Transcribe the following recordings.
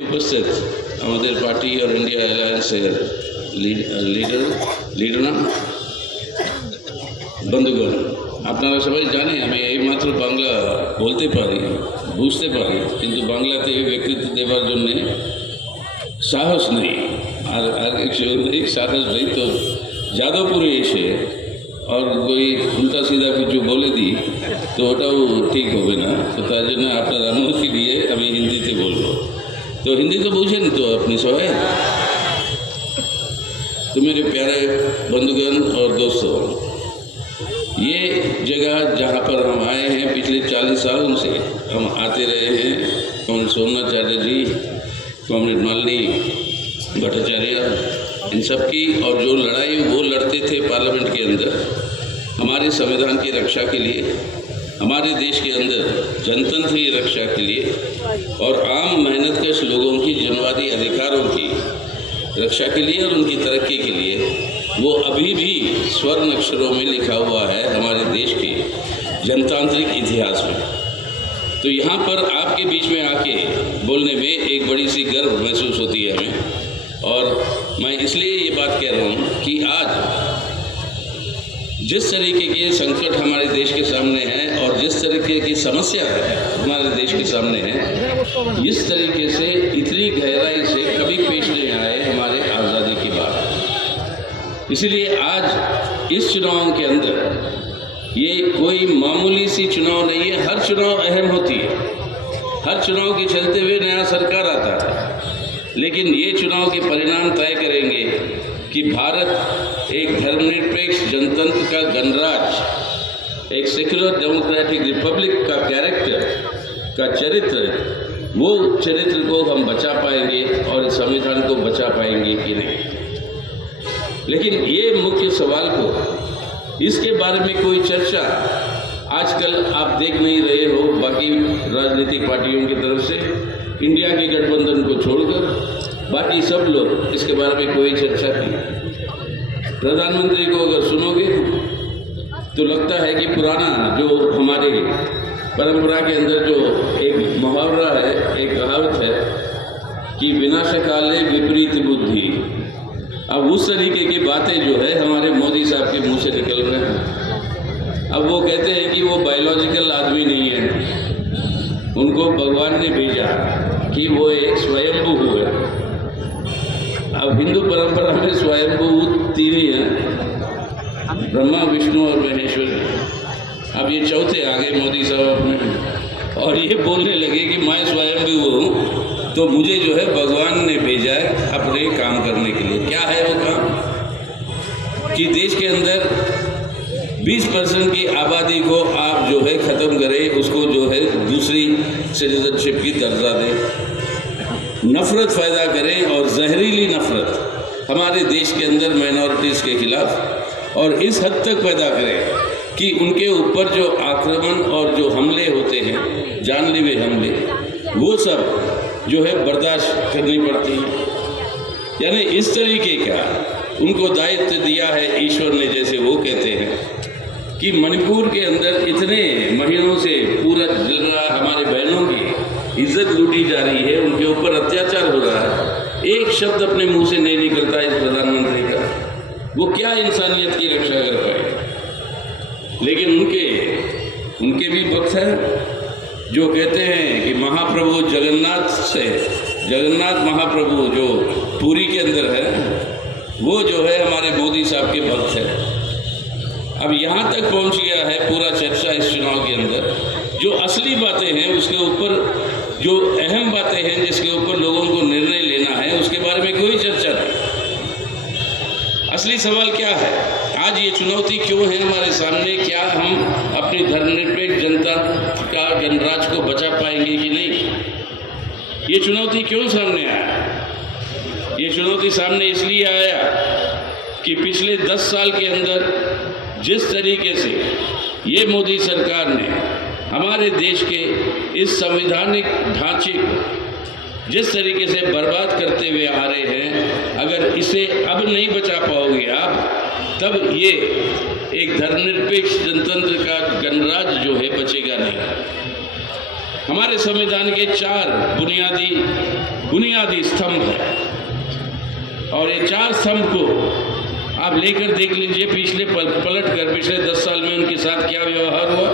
উপস্থিত আমাদের পার্টি আর India অ্যালায়েন্সের leader বন্ধুগণ, আপনারা সবাই জানে আমি এইমাত্র বাংলা বলতে পারি, বুঝতে পারি, কিন্তু বাংলাতে ব্যক্তিত্ব দেওয়ার জন্যে সাহস নেই। আর কিছু নেই, সাহস নেই। তো যাদবপুরে এসে और कोई उल्टा सीधा कुछ बोले दी तो ওটাও ঠিক হবে না। তো তার জন্য আপনার অনুমতি দিয়ে আমি হিন্দিতে বলবো। तो हिंदी तो बुझें तो अपनी सवाल। तो मेरे प्यारे बंधुगण और दोस्तों, ये जगह जहाँ पर हम आए हैं पिछले 40 सालों से हम आते रहे हैं। कॉमरेड सोमनाथ चटर्जी, कॉमरेड मालिनी भट्टाचार्य, इन सब की और जो लड़ाई वो लड़ते थे पार्लियामेंट के अंदर हमारे संविधान की रक्षा के लिए, हमारे देश के अंदर जनतंत्र की रक्षा के लिए और आम मेहनतकश लोगों की जनवादी अधिकारों की रक्षा के लिए और उनकी तरक्की के लिए, वो अभी भी स्वर्ण अक्षरों में लिखा हुआ है हमारे देश के जनतांत्रिक इतिहास में। तो यहाँ पर आपके बीच में आके बोलने में एक बड़ी सी गर्व महसूस होती है हमें। और मैं इसलिए ये बात कह रहा हूँ कि आज जिस तरीके के संकट हमारे देश के सामने हैं और जिस तरीके की समस्या है हमारे देश के सामने है, इस तरीके से इतनी गहराई से कभी पेश नहीं आए हमारे आज़ादी के बाद। इसीलिए आज इस चुनाव के अंदर ये कोई मामूली सी चुनाव नहीं है, हर चुनाव अहम होती है। हर चुनाव के चलते हुए नया सरकार आता है, लेकिन ये चुनाव के परिणाम तय करेंगे कि भारत एक धर्मनिरपेक्ष जनतंत्र का गणराज्य, एक सेक्युलर डेमोक्रेटिक रिपब्लिक का कैरेक्टर का चरित्र, वो चरित्र को हम बचा पाएंगे और संविधान को बचा पाएंगे कि नहीं। लेकिन ये मुख्य सवाल को, इसके बारे में कोई चर्चा आजकल आप देख नहीं रहे हो बाकी राजनीतिक पार्टियों की तरफ से। इंडिया के गठबंधन को छोड़कर बाकी सब लोग इसके बारे में कोई चर्चा नहीं। प्रधानमंत्री को अगर सुनोगे तो लगता है कि पुराना जो हमारे परंपरा के अंदर जो एक मुहावरा है, एक कहावत है कि विनाशकाले विपरीत बुद्धि, अब उस तरीके की बातें जो है हमारे मोदी साहब के मुंह से निकल रहे हैं। अब वो कहते हैं कि वो बायोलॉजिकल आदमी नहीं है, उनको भगवान ने भेजा कि वो एक स्वयंभू है। अब हिंदू परंपरा में स्वयंभू तीन ही हैं, ब्रह्मा, विष्णु और महेश्वर। अब ये चौथे आ गए मोदी साहब में और ये बोलने लगे कि मैं स्वयंभू हूँ, तो मुझे जो है भगवान ने भेजा है अपने काम करने के लिए। क्या है वो काम? कि देश के अंदर 20% की आबादी को आप जो है ख़त्म करें, उसको जो है दूसरी सिटीजनशिप की दर्जा दें, नफ़रत पैदा करें और जहरीली नफ़रत हमारे देश के अंदर माइनॉरिटीज़ के खिलाफ और इस हद तक पैदा करें कि उनके ऊपर जो आक्रमण और जो हमले होते हैं, जानलेवा हमले, वो सब जो है बर्दाश्त करनी पड़ती है। यानी इस तरीके का उनको दायित्व दिया है ईश्वर ने। जैसे वो कहते हैं कि मणिपुर के अंदर इतने महीनों से पूरा जिला हमारे बहनों की इज्जत लूटी जा रही है, उनके ऊपर अत्याचार हो रहा है, एक शब्द अपने मुंह से नहीं निकलता इस प्रधानमंत्री का। वो क्या इंसानियत की रक्षा कर पाए? लेकिन उनके भी भक्त हैं जो कहते हैं कि महाप्रभु जगन्नाथ महाप्रभु जो पुरी के अंदर है, वो जो है हमारे मोदी साहब के भक्त हैं। अब यहाँ तक पहुँच गया है पूरा चर्चा इस चुनाव के अंदर। जो असली बातें हैं उसके ऊपर, जो अहम बातें हैं जिसके ऊपर लोगों को निर्णय लेना है, उसके बारे में कोई चर्चा नहीं। असली सवाल क्या है? आज ये चुनौती क्यों है हमारे सामने? क्या हम अपनी धर्मनिरपेक्ष जनता का गणराज्य को बचा पाएंगे कि नहीं? ये चुनौती क्यों सामने आया? ये चुनौती सामने इसलिए आया कि पिछले 10 साल के अंदर जिस तरीके से ये मोदी सरकार ने हमारे देश के इस संवैधानिक ढांचे को जिस तरीके से बर्बाद करते हुए आ रहे हैं, अगर इसे अब नहीं बचा पाओगे आप, तब ये एक धर्मनिरपेक्ष जनतंत्र का गणराज्य जो है बचेगा नहीं। हमारे संविधान के 4 बुनियादी स्तंभ हैं और ये 4 स्तंभ को आप लेकर देख लीजिए पलट कर पिछले 10 साल में उनके साथ क्या व्यवहार हुआ।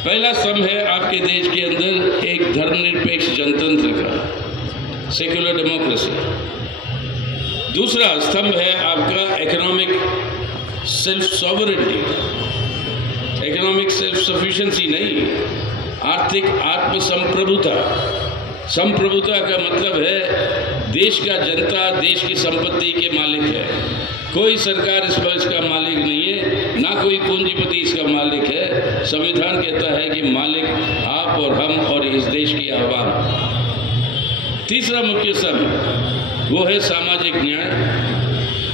पहला स्तंभ है आपके देश के अंदर एक धर्मनिरपेक्ष जनतंत्र का, सेक्युलर डेमोक्रेसी। दूसरा स्तंभ है आपका economic self sovereignty, economic self sufficiency नहीं, आर्थिक आत्मसंप्रभुता। संप्रभुता का मतलब है देश का जनता देश की संपत्ति के मालिक है, कोई सरकार इस पर इसका मालिक नहीं है, ना कोई पूंजीपति इसका मालिक है। संविधान कहता है कि मालिक आप और हम और इस देश की आवाम। तीसरा मुख्य स्तंभ वो है सामाजिक न्याय,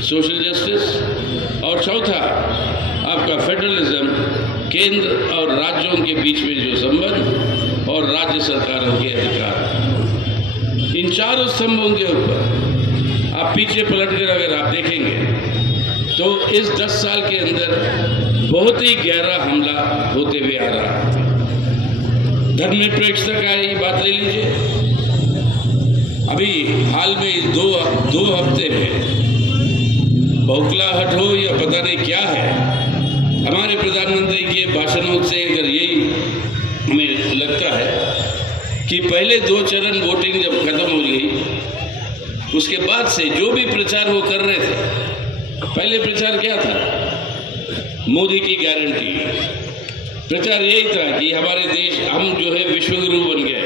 सोशल जस्टिस। और चौथा आपका फेडरलिज्म, केंद्र और राज्यों के बीच में जो संबंध और राज्य सरकारों के अधिकार। इन 4 स्तंभों के ऊपर आप पीछे पलटकर अगर आप देखेंगे तो इस 10 साल के अंदर बहुत ही गहरा हमला होते हुए आ रहा है। धर्मनिरपेक्षता का ही बात ले लीजिए, अभी हाल में दो हफ्ते में बौखलाहट हो या पता नहीं क्या है, हमारे प्रधानमंत्री के भाषणों से अगर यही हमें लगता है कि पहले 2 चरण वोटिंग जब खत्म हो गई, उसके बाद से जो भी प्रचार वो कर रहे थे, पहले प्रचार क्या था? मोदी की गारंटी। प्रचार यही था कि हमारे देश, हम जो है विश्वगुरु बन गए,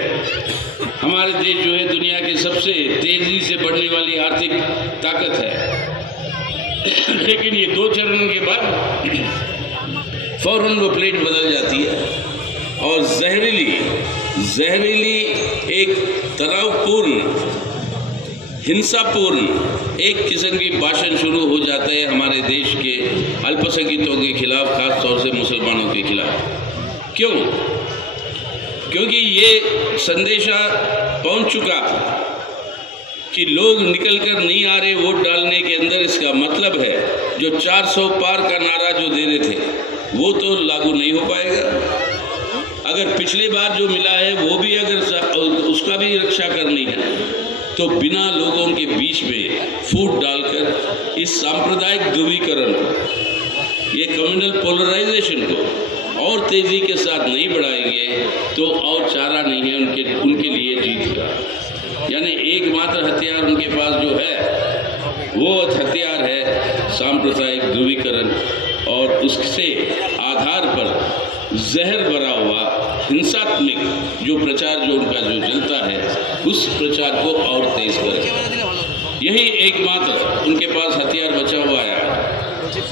हमारे देश जो है दुनिया की सबसे तेजी से बढ़ने वाली आर्थिक ताकत है। लेकिन ये 2 चरणों के बाद फौरन वो प्लेट बदल जाती है और जहरीली एक तनावपूर्ण, हिंसापूर्ण एक किस्म की भाषण शुरू हो जाता है हमारे देश के अल्पसंख्यकों के खिलाफ, खास तौर से मुसलमानों के खिलाफ। क्यों? क्योंकि ये संदेशा पहुंच चुका था कि लोग निकल कर नहीं आ रहे वोट डालने के अंदर। इसका मतलब है जो 400 पार का नारा जो दे रहे थे वो तो लागू नहीं हो पाएगा। अगर पिछली बार जो मिला है वो भी अगर उसका भी रक्षा करनी है तो बिना लोगों के बीच में फूट डालकर इस सांप्रदायिक ध्रुवीकरण को, ये कम्युनल पोलराइजेशन को और तेजी के साथ नहीं बढ़ाएंगे तो और चारा नहीं है उनके लिए जीत का। यानी एकमात्र हथियार उनके पास जो है वो हथियार है सांप्रदायिक ध्रुवीकरण, और उससे आधार पर जहर भरा हुआ हिंसात्मक जो प्रचार जो उनका जो चलता है, उस प्रचार को और तेज करें। यही एकमात्र उनके पास हथियार बचा हुआ है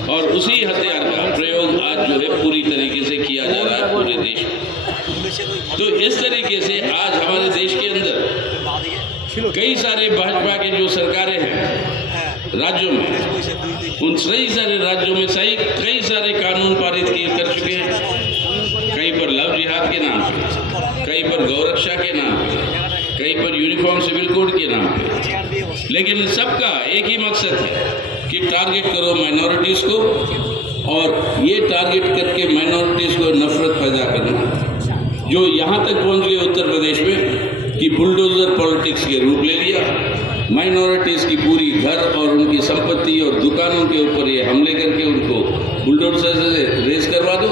और उसी हथियार का प्रयोग आज जो है पूरी तरीके से किया जा रहा है पूरे देश में। तो इस तरीके से आज हमारे देश के अंदर कई सारे भाजपा के जो सरकारें हैं राज्यों में, उन सही सारे राज्यों में कई सारे कानून पारित कर चुके हैं, कहीं पर लव जिहाद के नाम पे, कहीं पर गौरक्षा के नाम पे, कहीं पर यूनिफॉर्म सिविल कोड के नाम पे। लेकिन सबका एक ही मकसद है कि टारगेट करो माइनॉरिटीज़ को, और ये टारगेट करके माइनॉरिटीज़ को नफरत पैदा करना, जो यहाँ तक पहुँच गए उत्तर प्रदेश में कि बुलडोजर पॉलिटिक्स के रूप ले लिया। माइनॉरिटीज़ की पूरी घर और उनकी संपत्ति और दुकानों के ऊपर ये हमले करके उनको बुलडोजर से रेस करवा दो।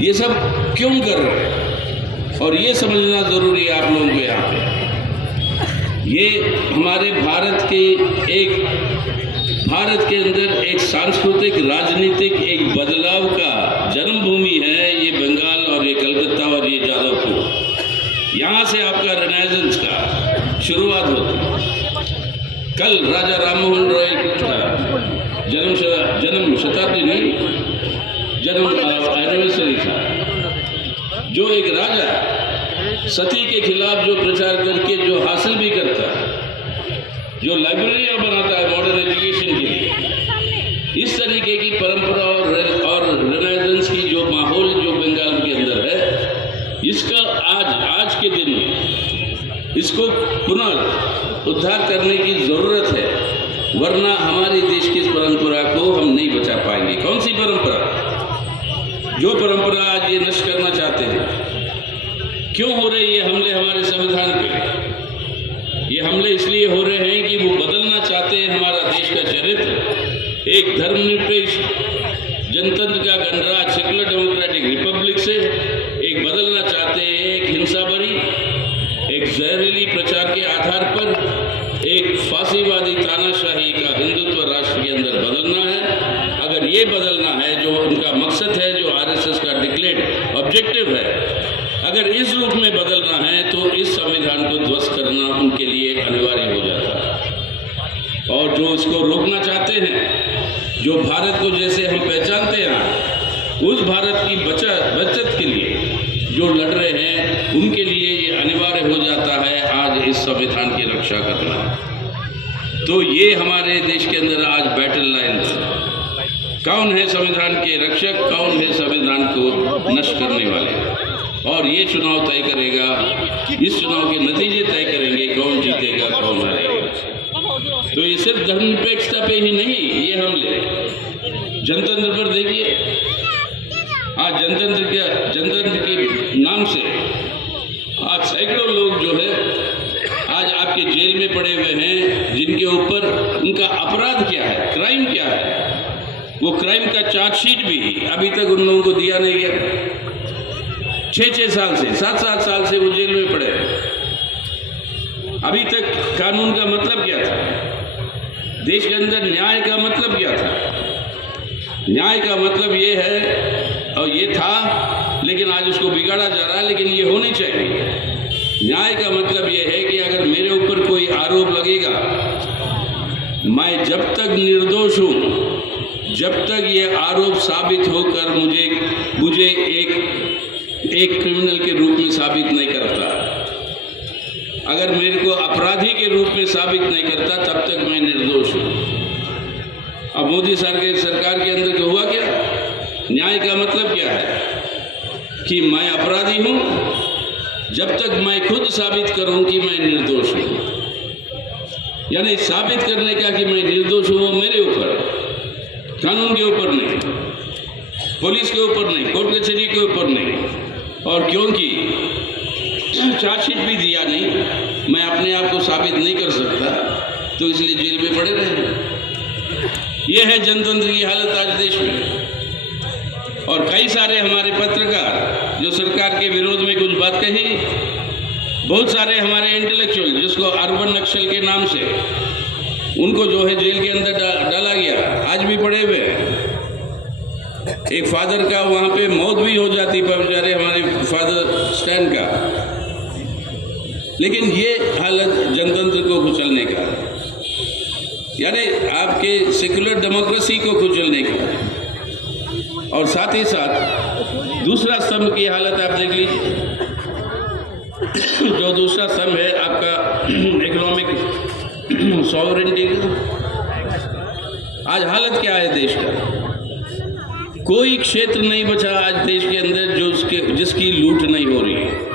ये सब क्यों कर रहे हैं? और ये समझना ज़रूरी है आप लोगों को यहाँ पे। ये हमारे भारत के अंदर एक सांस्कृतिक राजनीतिक एक बदलाव का जन्मभूमि है ये बंगाल और ये कलकत्ता और ये जादवपुर। यहाँ से आपका रेनेसांस का शुरुआत होती है। कल राजा राममोहन रॉय का जन्म शताब्दी नहीं, जन्म एनिवर्सरी था। जो एक राजा सती के खिलाफ जो प्रचार करके जो हासिल भी करता है, जो लाइब्रेरियाँ बनाता है मॉडर्न एजुकेशन के लिए, इस तरीके की परंपरा और रेनेसांस की जो माहौल जो बंगाल के अंदर है, इसका आज के दिन में इसको पुनः उद्धार करने की ज़रूरत है, वरना हमारे देश की परंपरा को हम नहीं बचा पाएंगे। कौन सी परंपरा? जो परंपरा आज ये नष्ट करना चाहते हैं, क्यों हो रहे ये हमले हमारे संविधान पे? ये हमले इसलिए हो रहे हैं कि वो बदलना चाहते हैं हमारा देश का चरित्र एक धर्मनिरपेक्ष जनतंत्र का गणराज्य सेकुलर डेमोक्रेटिक रिपब्लिक से एक बदलना चाहते हैं एक हिंसा भरी, एक जहरीली प्रचार के आधार पर एक फांसीवादी तानाशाही का हिंदुत्व राष्ट्र के अंदर बदलना है। अगर ये बदलना है जो उनका मकसद है, जो आरएसएस का डिक्लेयर्ड ऑब्जेक्टिव है, अगर इस रूप में बदलना है तो इस संविधान को ध्वस्त करना उनके लिए अनिवार्य हो जाता है। और जो इसको रोकना चाहते हैं, जो भारत को जैसे हम पहचानते हैं, उस भारत की बचत के लिए जो लड़ रहे हैं, उनके लिए ये अनिवार्य हो जाता है आज इस संविधान की रक्षा करना। तो ये हमारे देश के अंदर आज बैटल लाइन है। कौन है संविधान के रक्षक, कौन है संविधान को नष्ट करने वाले? और ये चुनाव तय करेगा, इस चुनाव के नतीजे तय करेंगे कौन जीतेगा कौन हारेगा। तो ये सिर्फ धर्मनिरपेक्षता पे ही नहीं, ये हमले जनतंत्र पर देखिए। आज जनतंत्र के नाम से आज सैकड़ों लोग जो है आज आपके जेल में पड़े हुए हैं, जिनके ऊपर उनका अपराध क्या है, क्राइम क्या है, वो क्राइम का चार्जशीट भी अभी तक उन लोगों को दिया नहीं गया। 6-6 साल से 7-7 साल से वो जेल में पड़े। अभी तक कानून का मतलब क्या था? देश के अंदर न्याय का मतलब क्या था? न्याय का मतलब ये है और ये था, लेकिन आज उसको बिगाड़ा जा रहा है, लेकिन ये होनी चाहिए। न्याय का मतलब ये है कि अगर मेरे ऊपर कोई आरोप लगेगा, मैं जब तक निर्दोष हूं, जब तक ये आरोप साबित होकर मुझे एक क्रिमिनल के रूप में साबित नहीं करता, अगर मेरे को अपराधी के रूप में साबित नहीं करता, तब तक मैं निर्दोष हूं। अब मोदी सरकार के अंदर हुआ क्या? न्याय का मतलब क्या है कि मैं अपराधी हूं जब तक मैं खुद साबित करूं कि मैं निर्दोष हूं। यानी साबित करने का कि मैं निर्दोष हूं वो मेरे ऊपर, कानून के ऊपर नहीं, पुलिस के ऊपर नहीं, कोर्ट कचहरी के ऊपर नहीं। और क्योंकि चार्जशीट भी दिया नहीं, मैं अपने आप को साबित नहीं कर सकता, तो इसलिए जेल में पड़े रहे। यह है जनतंत्र की हालत आज देश में। और कई सारे हमारे पत्रकार जो सरकार के विरोध में कुछ बात कही, बहुत सारे हमारे इंटेलेक्चुअल जिसको अर्बन नक्सल के नाम से उनको जो है जेल के अंदर डाला गया, आज भी पड़े हुए हैं। एक फादर का वहाँ पे मौत भी हो जाती पर बेचारे हमारे फादर स्टैन का। लेकिन ये हालत जनतंत्र को कुचलने का, यानी आपके सेकुलर डेमोक्रेसी को कुचलने का। और साथ ही साथ दूसरा स्तंभ की हालत आप देख लीजिए। जो दूसरा स्तंभ है आपका इकोनॉमिक सॉवरेनिटी का, आज हालत क्या है देश का? कोई क्षेत्र नहीं बचा आज देश के अंदर जिसकी लूट नहीं हो रही है।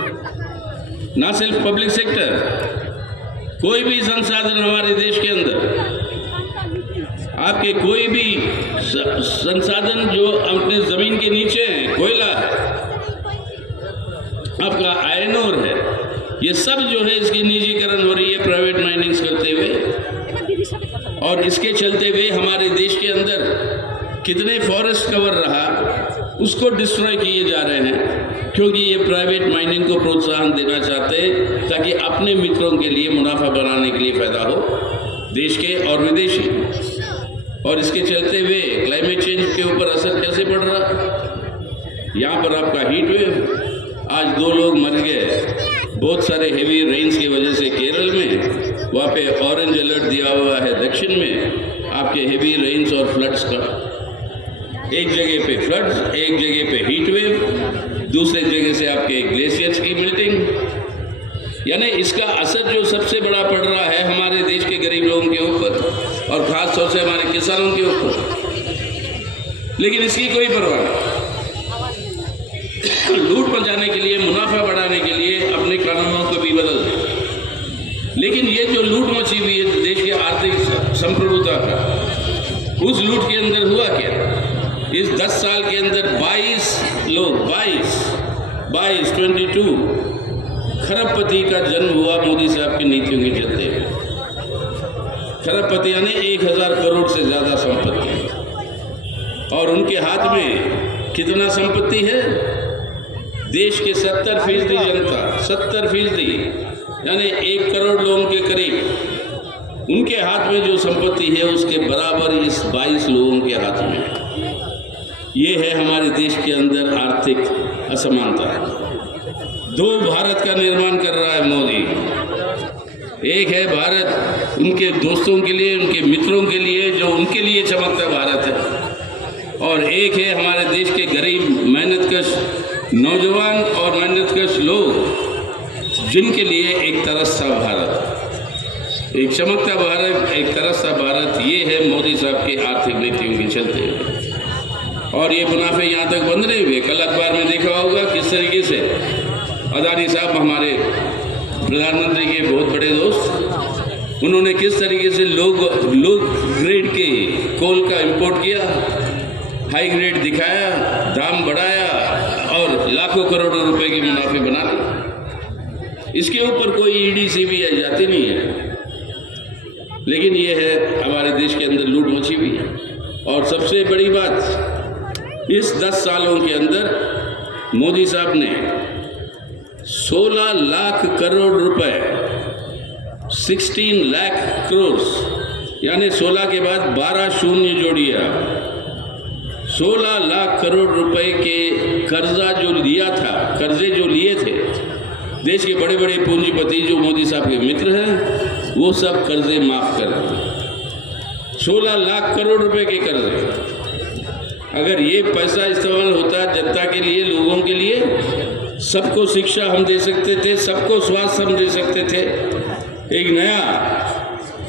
ना सिर्फ पब्लिक सेक्टर, कोई भी संसाधन हमारे देश के अंदर, आपके कोई भी संसाधन जो अपने जमीन के नीचे है, कोयला है, आपका आयरन ओर है, ये सब जो है इसकी निजीकरण हो रही है प्राइवेट माइनिंग्स करते हुए। और इसके चलते हुए हमारे देश के अंदर कितने फॉरेस्ट कवर रहा, उसको डिस्ट्रॉय किए जा रहे हैं, क्योंकि ये प्राइवेट माइनिंग को प्रोत्साहन देना चाहते हैं ताकि अपने मित्रों के लिए मुनाफा बनाने के लिए फायदा हो, देश के और विदेशी। और इसके चलते हुए क्लाइमेट चेंज के ऊपर असर कैसे पड़ रहा? यहाँ पर आपका हीट वेव, आज 2 लोग मर गए बहुत सारे हेवी रेन्स की वजह से केरल में। वहाँ पे ऑरेंज अलर्ट दिया हुआ है दक्षिण में आपके हेवी रेन्स और फ्लड्स का। एक जगह पे फ्लड्स, एक जगह पे हीट वेव, दूसरे जगह से आपके ग्लेशियर्स की मेल्टिंग। यानी इसका असर जो सबसे बड़ा पड़ रहा है हमारे देश के गरीब लोगों के ऊपर और खास तौर से हमारे किसानों के ऊपर। लेकिन इसकी कोई परवाह नहीं। लूट मचाने के लिए, मुनाफा बढ़ाने के लिए अपने कानूनों को भी बदल दें। लेकिन ये जो लूट मची हुई है देश की आर्थिक संप्रभुता का, उस लूट के अंदर हुआ क्या? इस 10 साल के अंदर 22 लोग 22 खरबपति का जन्म हुआ मोदी साहब की नीतियों के चलते। खरबपति यानी 1000 करोड़ से ज़्यादा संपत्ति, और उनके हाथ में कितना संपत्ति है? देश के 70% जनता, 70% यानी 1 करोड़ लोगों के करीब उनके हाथ में जो संपत्ति है उसके बराबर इस 22 लोगों के हाथ में। ये है हमारे देश के अंदर आर्थिक असमानता। 2 भारत का निर्माण कर रहा है मोदी। एक है भारत उनके दोस्तों के लिए, उनके मित्रों के लिए, जो उनके लिए चमकता भारत है, और एक है हमारे देश के गरीब मेहनतकश नौजवान और मेहनतकश लोग जिनके लिए एक तरसता भारत, एक चमकता भारत, एक तरसता भारत। ये है मोदी साहब की आर्थिक नीतियों के चलते। और ये मुनाफे यहाँ तक बंद नहीं हुए। कल अखबार में देखा होगा किस तरीके से अदानी साहब, हमारे प्रधानमंत्री के बहुत बड़े दोस्त, उन्होंने किस तरीके से लोग ग्रेड के कोल का इंपोर्ट किया, हाई ग्रेड दिखाया, दाम बढ़ाया और लाखों करोड़ों रुपए के मुनाफे बना लिए। इसके ऊपर कोई ईडी सीबीआई जाती नहीं है, लेकिन ये है हमारे देश के अंदर लूट मची हुई है। और सबसे बड़ी बात, इस 10 सालों के अंदर मोदी साहब ने 16 लाख करोड़ रुपए, 16 लाख करोड़, यानी 16 के बाद 12 शून्य जोड़िए, 16 लाख करोड़ रुपए के कर्जा जो लिया था, कर्जे जो लिए थे, देश के बड़े बड़े पूंजीपति जो मोदी साहब के मित्र हैं, वो सब कर्जे माफ कर रहे हैं। 16 लाख करोड़ रुपए के कर्जे। अगर ये पैसा इस्तेमाल होता जनता के लिए, लोगों के लिए, सबको शिक्षा हम दे सकते थे, सबको स्वास्थ्य हम दे सकते थे, एक नया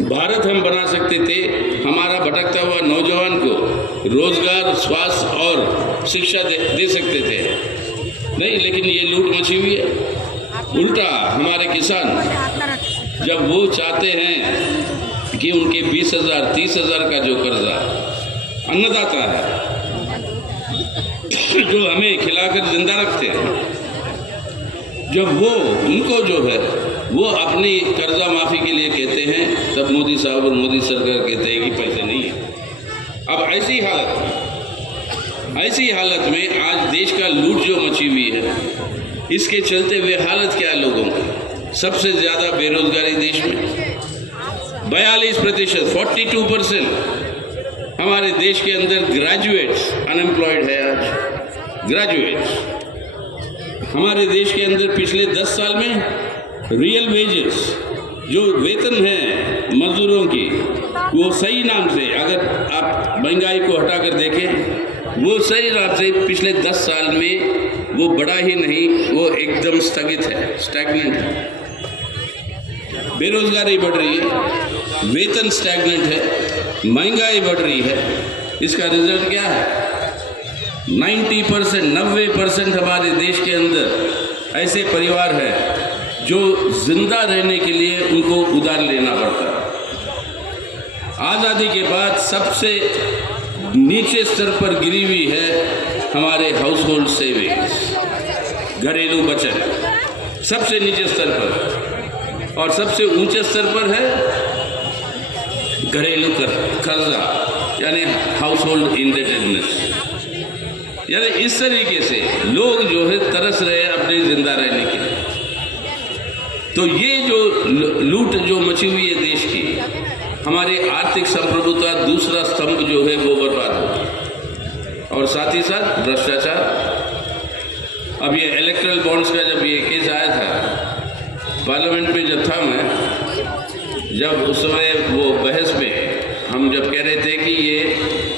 भारत हम बना सकते थे, हमारा भटकता हुआ नौजवान को रोजगार, स्वास्थ्य और शिक्षा दे सकते थे। नहीं, लेकिन ये लूट मची हुई है। उल्टा हमारे किसान जब वो चाहते हैं कि उनके 20,000, 30,000 का जो कर्जा अन्नदाता है जो हमें खिलाकर जिंदा रखते हैं, जब वो उनको जो है वो अपनी कर्जा माफ़ी के लिए कहते हैं, तब मोदी साहब और मोदी सरकार कहते हैं कि पैसे नहीं है। अब ऐसी हालत में आज देश का लूट जो मची हुई है, इसके चलते हुए हालत क्या है लोगों की? सबसे ज़्यादा बेरोजगारी देश में 42%, 42% हमारे देश के अंदर ग्रेजुएट्स अनएम्प्लॉयड है। आज ग्रेजुएट्स हमारे देश के अंदर पिछले 10 साल में रियल वेजेस, जो वेतन है मजदूरों की, वो सही नाम से, अगर आप महंगाई को हटाकर देखें, वो सही नाम से पिछले 10 साल में वो बढ़ा ही नहीं, वो एकदम स्थगित है, स्टैग्नेंट है। बेरोजगारी बढ़ रही है, वेतन स्टैग्नेंट है, महंगाई बढ़ रही है। इसका रिजल्ट क्या है? 90% हमारे देश के अंदर ऐसे परिवार हैं जो जिंदा रहने के लिए उनको उधार लेना पड़ता है। आज़ादी के बाद सबसे नीचे स्तर पर गिरी हुई है हमारे हाउस होल्ड सेविंग्स, घरेलू बचत सबसे नीचे स्तर पर, और सबसे ऊंचे स्तर पर है घरेलू कर्जा, यानी हाउस होल्ड इंडेटेडनेस। यानी इस तरीके से लोग जो है तरस रहे हैं अपने जिंदा रहने के लिए। तो ये जो लूट जो मची हुई है देश की, हमारी आर्थिक संप्रभुता दूसरा स्तंभ जो है वो बर्बाद होगा। और साथ ही साथ भ्रष्टाचार। अब ये इलेक्ट्रल बॉन्ड्स का जब ये केस आया था पार्लियामेंट में, जब था मैं, जब उस समय वो बहस में हम जब कह रहे थे कि ये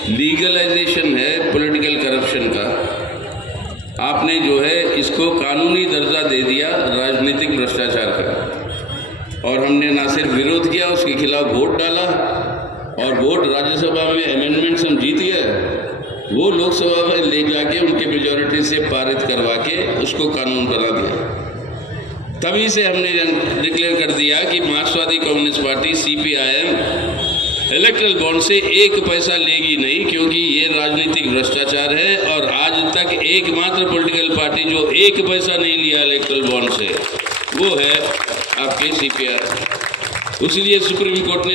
लीगलाइजेशन है पॉलिटिकल करप्शन का, आपने जो है इसको कानूनी दर्जा दे दिया राजनीतिक भ्रष्टाचार का। और हमने ना सिर्फ विरोध किया, उसके खिलाफ वोट डाला, और वोट राज्यसभा में अमेंडमेंट्स हम जीत गए, वो लोकसभा में ले जाके उनके मेजॉरिटी से पारित करवा के उसको कानून बना दिया। तभी से हमने डिक्लेयर कर दिया कि मार्क्सवादी communist party CPIM erectile bond से 1 पैसा लेगी नहीं, क्योंकि ये राजनीतिक भ्रष्टाचार है। और आज तक एकमात्र पॉलिटिकल पार्टी जो 1 पैसा नहीं लिया इलेक्ट्रल बॉन्ड से, वो है आपके CPR। इसलिए सुप्रीम कोर्ट ने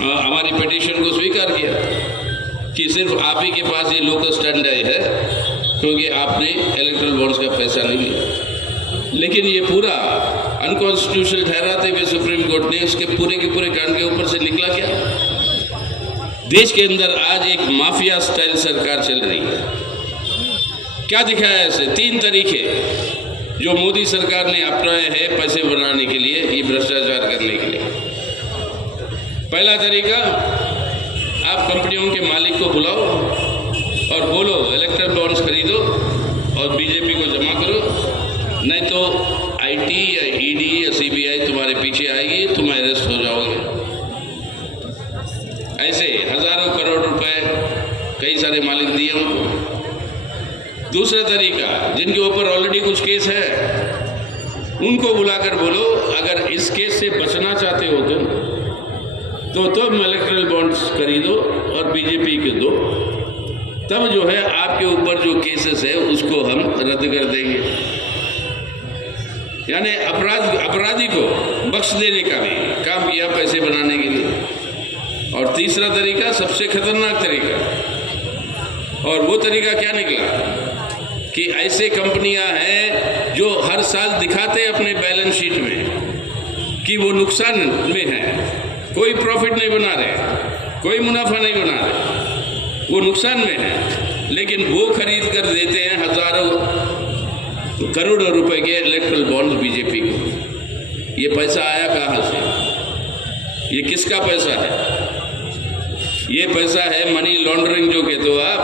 हमारी पिटीशन को स्वीकार किया कि सिर्फ आप ही के पास ये लोकल स्टैंड है क्योंकि आपने इलेक्ट्रल बॉन्ड्स का पैसा नहीं लिया। लेकिन ये पूरा अनकॉन्स्टिट्यूशनल ठहराते हुए सुप्रीम कोर्ट ने उसके पूरे के पूरे कांड के ऊपर से निकला क्या? देश के अंदर आज एक माफिया स्टाइल सरकार चल रही है। क्या दिखाया है इसे? 3 तरीके जो मोदी सरकार ने अपनाए हैं पैसे बनाने के लिए, ये भ्रष्टाचार करने के लिए। पहला तरीका, आप कंपनियों के मालिक को बुलाओ और बोलो इलेक्ट्रल बॉन्ड्स खरीदो और बीजेपी को जमा करो, नहीं तो IT या ED या CBI तुम्हारे पीछे आएगी, तुम अरेस्ट हो जाओगे। ऐसे हजारों करोड़ रुपए कई सारे मालिक दिए उनको। दूसरा तरीका, जिनके ऊपर ऑलरेडी कुछ केस है उनको बुलाकर बोलो अगर इस केस से बचना चाहते हो तुम इलेक्ट्रल बॉन्ड्स खरीदो और बीजेपी के दो, तब जो है आपके ऊपर जो केसेस है उसको हम रद्द कर देंगे। यानी अपराधी को बख्श देने का भी काम किया पैसे बनाने के लिए। और तीसरा तरीका, सबसे खतरनाक तरीका, और वो तरीका क्या निकला कि ऐसे कंपनियां हैं जो हर साल दिखाते अपने बैलेंस शीट में कि वो नुकसान में है, कोई प्रॉफिट नहीं बना रहे, कोई मुनाफा नहीं बना रहे, वो नुकसान में है, लेकिन वो खरीद कर देते हैं हजारों करोड़ों रुपए के इलेक्ट्रल बॉन्ड बीजेपी को। ये पैसा आया कहाँ से? ये किसका पैसा है? ये पैसा है मनी लॉन्ड्रिंग जो कहते हो आप,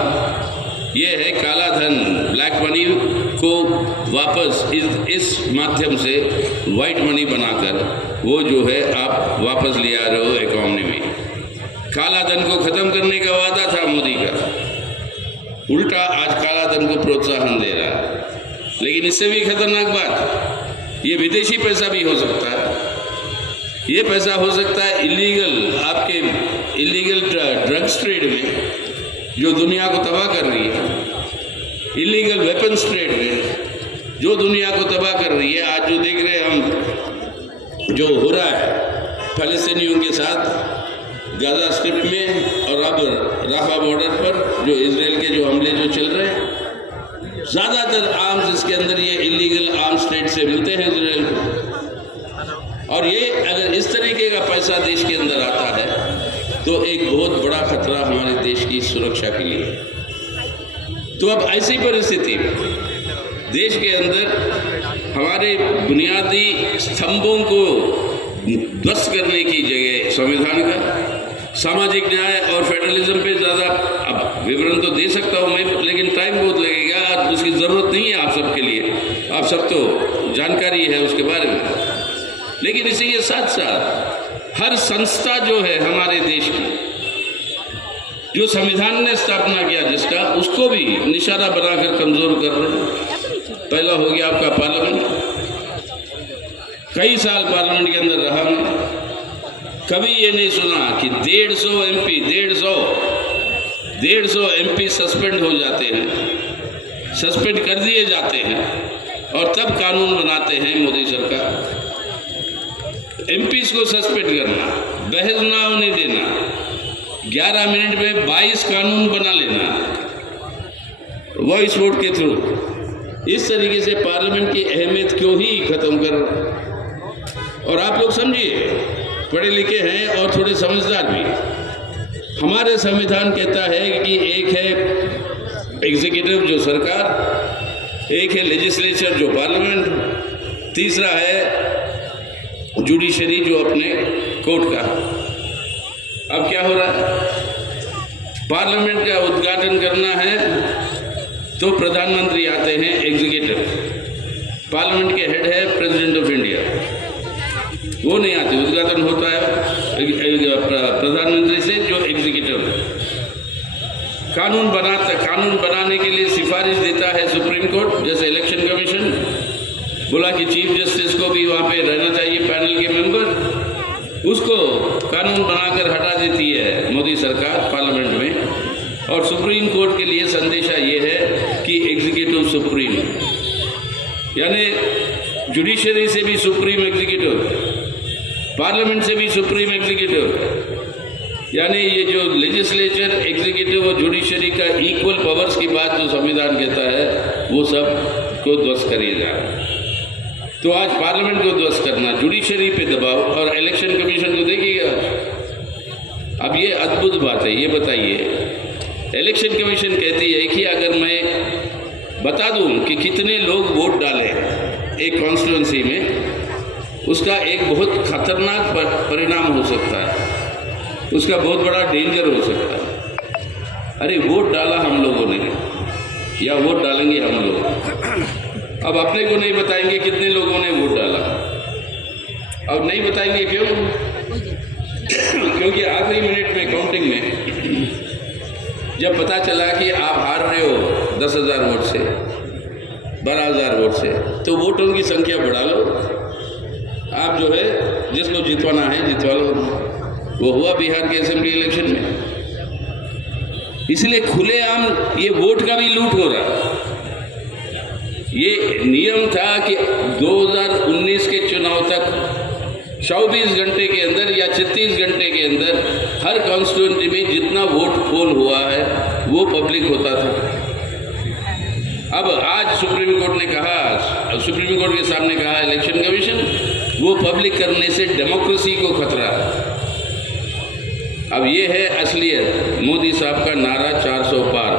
ये है काला धन, ब्लैक मनी को वापस इस माध्यम से वाइट मनी बनाकर वो जो है आप वापस ले आ रहे हो इकोनॉमी में। काला धन को खत्म करने का वादा था मोदी का, उल्टा आज काला धन को प्रोत्साहन दे रहा है। लेकिन इससे भी खतरनाक बात, ये विदेशी पैसा भी हो सकता है। ये पैसा हो सकता है इलीगल ड्रग्स ट्रेड में जो दुनिया को तबाह कर रही है, इलीगल वेपन्स ट्रेड में जो दुनिया को तबाह कर रही है। आज जो देख रहे हैं हम जो हो रहा है फलस्तीनियों के साथ गाजा स्ट्रिप में और अब राफा बॉर्डर पर जो इजराइल के जो हमले जो चल रहे हैं, ज़्यादातर आर्म्स इसके अंदर ये इलीगल आर्म्स ट्रेड से मिलते हैं इजराइल को। और ये अगर इस तरीके का पैसा देश के अंदर आता है तो एक बहुत बड़ा खतरा हमारे देश की सुरक्षा के लिए। तो अब ऐसी परिस्थिति में देश के अंदर हमारे बुनियादी स्तंभों को ध्वस्त करने की जगह संविधान का, सामाजिक न्याय और फेडरलिज्म पे ज़्यादा अब विवरण तो दे सकता हूँ मैं, लेकिन टाइम बहुत लगेगा, उसकी ज़रूरत नहीं है आप सबके लिए, आप सब तो जानकारी है उसके बारे में। लेकिन इसी के साथ साथ हर संस्था जो है हमारे देश की, जो संविधान ने स्थापना किया जिसका, उसको भी निशाना बनाकर कमजोर कर रहे हैं। पहला हो गया आपका पार्लियामेंट। कई साल पार्लियामेंट के अंदर रहा मैं, कभी ये नहीं सुना कि 150 MP सस्पेंड हो जाते हैं, सस्पेंड कर दिए जाते हैं और तब कानून बनाते हैं मोदी सरकार। MPs को सस्पेंड करना, बहस ना होने देना, 11 मिनट में 22 कानून बना लेना वॉइस वोट के थ्रू, इस तरीके से पार्लियामेंट की अहमियत क्यों ही खत्म कर। और आप लोग समझिए, पढ़े लिखे हैं और थोड़े समझदार भी, हमारे संविधान कहता है कि एक है एग्जीक्यूटिव जो सरकार, एक है लेजिस्लेचर जो पार्लियामेंट, तीसरा है जुडिशरी जो अपने कोर्ट का। अब क्या हो रहा है, पार्लियामेंट का उद्घाटन करना है तो प्रधानमंत्री आते हैं एग्जीक्यूटिव, पार्लियामेंट के हेड है प्रेसिडेंट ऑफ इंडिया, वो नहीं आते, उद्घाटन होता है प्रधानमंत्री से जो एग्जीक्यूटिव कानून बनाने के लिए सिफारिश देता है सुप्रीम कोर्ट, जैसे इलेक्शन कमीशन बोला कि चीफ जस्टिस को भी वहाँ पे रहना चाहिए पैनल के मेंबर, उसको कानून बनाकर हटा देती है मोदी सरकार पार्लियामेंट में। और सुप्रीम कोर्ट के लिए संदेशा ये है कि एग्जीक्यूटिव सुप्रीम, यानी जुडिशरी से भी सुप्रीम एग्जीक्यूटिव, पार्लियामेंट से भी सुप्रीम एग्जीक्यूटिव, यानी ये जो लेजिस्लेचर, एग्जीक्यूटिव और जुडिशरी का इक्वल पावर्स की बात जो संविधान कहता है वो सब को ध्वस्त करिए जा रहा है। तो आज पार्लियामेंट को ध्वस्त करना, जुडिशरी पे दबाव और इलेक्शन कमीशन को देखिएगा। अब ये अद्भुत बात है, ये बताइए, इलेक्शन कमीशन कहती है कि अगर मैं बता दूं कि कितने लोग वोट डालें एक कॉन्स्टिट्यूंसी में, उसका एक बहुत खतरनाक परिणाम हो सकता है, उसका बहुत बड़ा डेंजर हो सकता है। अरे वोट डाला हम लोगों ने या वोट डालेंगे हम लोग, अब अपने को नहीं बताएंगे कितने लोगों ने वोट डाला। अब नहीं बताएंगे क्यों? क्योंकि आखिरी मिनट में काउंटिंग में जब पता चला कि आप हार रहे हो 10,000 वोट से, 12,000 वोट से, तो वोटों की संख्या बढ़ा लो। आप जो है जिसको जितवाना है जितवा लो। वो हुआ बिहार के असेंबली इलेक्शन में। इसलिए खुलेआम ये वोट का भी लूट हो रहा। ये नियम था कि 2019 के चुनाव तक 24 घंटे के अंदर या 36 घंटे के अंदर हर कॉन्स्टिट्यूएंसी में जितना वोट पोल हुआ है वो पब्लिक होता था। अब आज सुप्रीम कोर्ट ने कहा, सुप्रीम कोर्ट के सामने कहा इलेक्शन कमीशन, वो पब्लिक करने से डेमोक्रेसी को खतरा है। अब ये है असलियत मोदी साहब का नारा 400 पार।